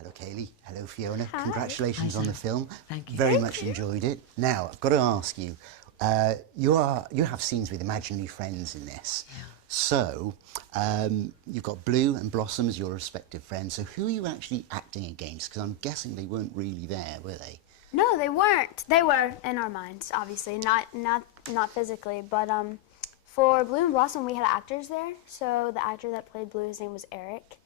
Hello, Cailey. Hello, Fiona. Hi. Congratulations on the film. Thank you. Very much enjoyed it. Now, I've got to ask you, you have scenes with imaginary friends in this. Yeah. So, you've got Blue and Blossom as your respective friends. So who are you actually acting against? Because I'm guessing they weren't really there, were they? No, they weren't. They were in our minds, obviously, not physically. But for Blue and Blossom, we had actors there. So the actor that played Blue, his name was Eric,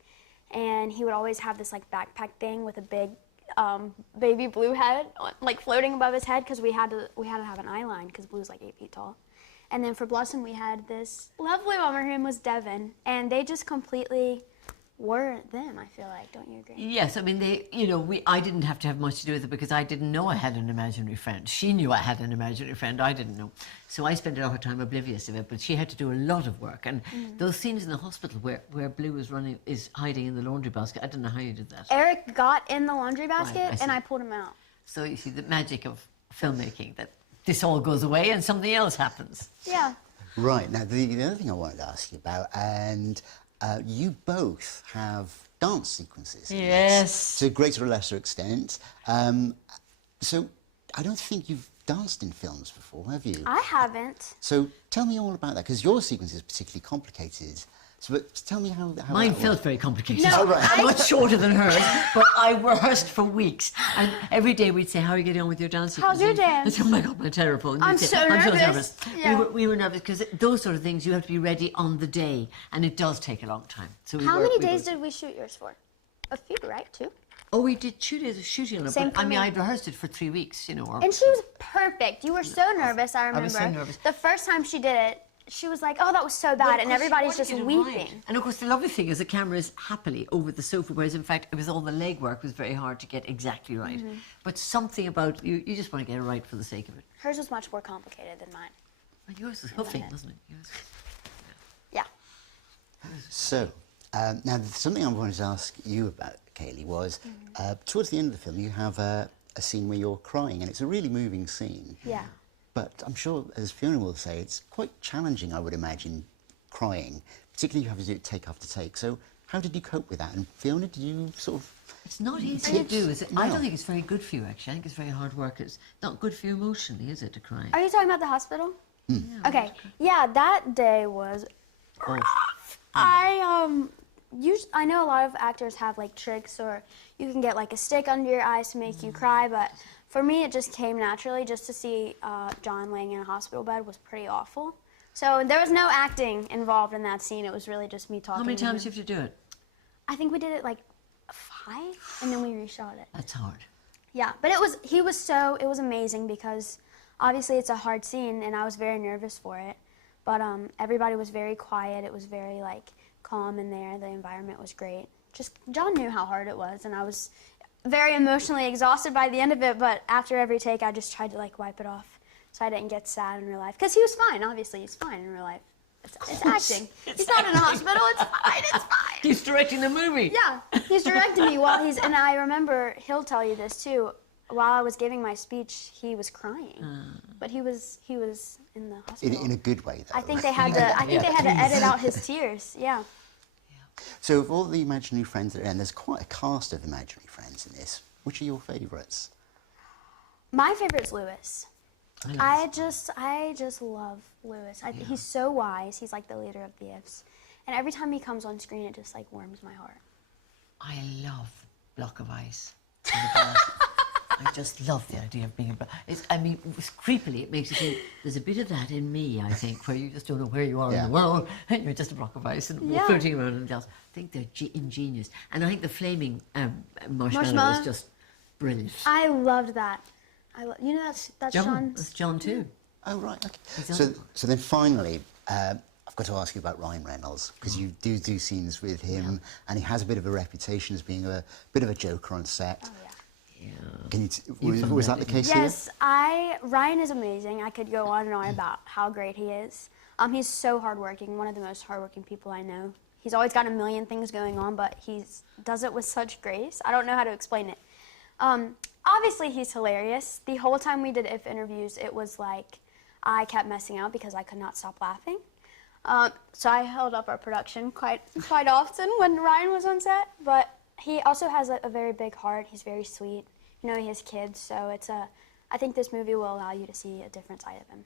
and he would always have this like backpack thing with a big baby Blue head, like floating above his head, because we had to have an eye line because Blue's like 8 feet tall. And then for Blossom, we had this lovely woman. Her name was Devin, and they just completely were them, I feel like. Don't you agree? Yes, I mean, I didn't have to have much to do with it because I didn't know I had an imaginary friend. She knew I had an imaginary friend, I didn't know. So I spent a lot of time oblivious of it, but she had to do a lot of work. And those scenes in the hospital where Blue is hiding in the laundry basket, I don't know how you did that. Eric got in the laundry basket, Right, and I pulled him out. So you see the magic of filmmaking, that this all goes away and something else happens. Yeah. Right. Now, the other thing I wanted to ask you about, and you both have dance sequences in Yes. this, to a greater or lesser extent. So I don't think you've danced in films before, have you? I haven't. So tell me all about that, because your sequence is particularly complicated. So, but tell me how Mine that felt worked. very complicated. No, Oh, right. I'm much shorter than hers, but I rehearsed for weeks. And every day we'd say, how are you getting on with your dance? How's your dance? I'd say, oh my God, I'm terrible. And I'm you'd say, so I'm nervous." so nervous. Yeah. We were nervous because those sort of things, you have to be ready on the day. And it does take a long time. So How many days did we shoot yours for? A few, right? 2? Oh, we did 2 days of shooting on it. Same But, for I mean, me. I'd rehearsed it for 3 weeks, you know. Or, And she was perfect. You were so nervous, I remember. was so nervous. The first time she did it, she was like, oh, that was so bad, and everybody's just weeping. And of course, the lovely thing is the camera is happily over the sofa, whereas in fact, it was all the legwork was very hard to get exactly right. But something about you just want to get it right for the sake of it. Hers was much more complicated than mine. And yours was huffing, wasn't it? Yours. Yeah. So, now something I wanted to ask you about, Cailey, was towards the end of the film you have a scene where you're crying, and it's a really moving scene. Yeah. But I'm sure, as Fiona will say, it's quite challenging, I would imagine, crying, particularly you have to do it take after take. So how did you cope with that? And Fiona, did you sort of... It's not easy to do, is it? I No. don't think it's very good for you, actually. I think it's very hard work. It's not good for you emotionally, is it, to cry? Are you talking about the hospital? Yeah, Okay. Yeah, that day was rough. I know a lot of actors have like tricks, or you can get like a stick under your eyes to make you cry, but for me it just came naturally. Just to see John laying in a hospital bed was pretty awful. So there was no acting involved in that scene. It was really just me talking. How many to times him. do you have to do it? I think we did it like 5, and then we reshot it. That's hard. Yeah, but it was amazing because obviously it's a hard scene, and I was very nervous for it. But everybody was very quiet. It was very like calm in there. The environment was great. Just John knew how hard it was, and I was very emotionally exhausted by the end of it. But after every take, I just tried to like wipe it off, so I didn't get sad in real life. Because he was fine. Obviously, he's fine in real life. It's acting. He's not in a hospital. It's fine. It's fine. He's directing the movie. Yeah, he's directing me while he's, and I remember he'll tell you this too. While I was giving my speech, he was crying, but he was in the hospital. In a good way, though. I think they had to. I think they had to edit out his tears. Yeah. So of all the imaginary friends that are in, there's quite a cast of imaginary friends in this. Which are your favourites? My favorite's Lewis. I just love Lewis. He's so wise. He's like the leader of the Ifs, and every time he comes on screen, it just like warms my heart. I love Block of Ice. in the past. I just love the idea of being a... I mean, creepily, it makes you think, there's a bit of that in me, I think, where you just don't know where you are in the world, and you're just a block of ice and floating around and just... I think they're ingenious. And I think the flaming marshmallow is just brilliant. I loved that. You know, that's John. That's John too. Oh, right, okay. So then finally, I've got to ask you about Ryan Reynolds, because you do scenes with him, and he has a bit of a reputation as being a bit of a joker on set. Oh, yeah. Can was that the case here? Yes, Ryan is amazing. I could go on and on about how great he is. He's so hardworking, one of the most hardworking people I know. He's always got a million things going on, but he does it with such grace. I don't know how to explain it. Obviously, he's hilarious. The whole time we did IF interviews, it was like I kept messing up because I could not stop laughing. So I held up our production quite often when Ryan was on set, but He also has a very big heart. He's very sweet. You know, he has kids, so I think this movie will allow you to see a different side of him.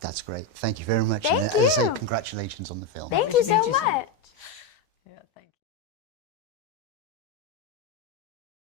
That's great. Thank you very much. Thank and as I say, you. congratulations on the film. Thank you so much.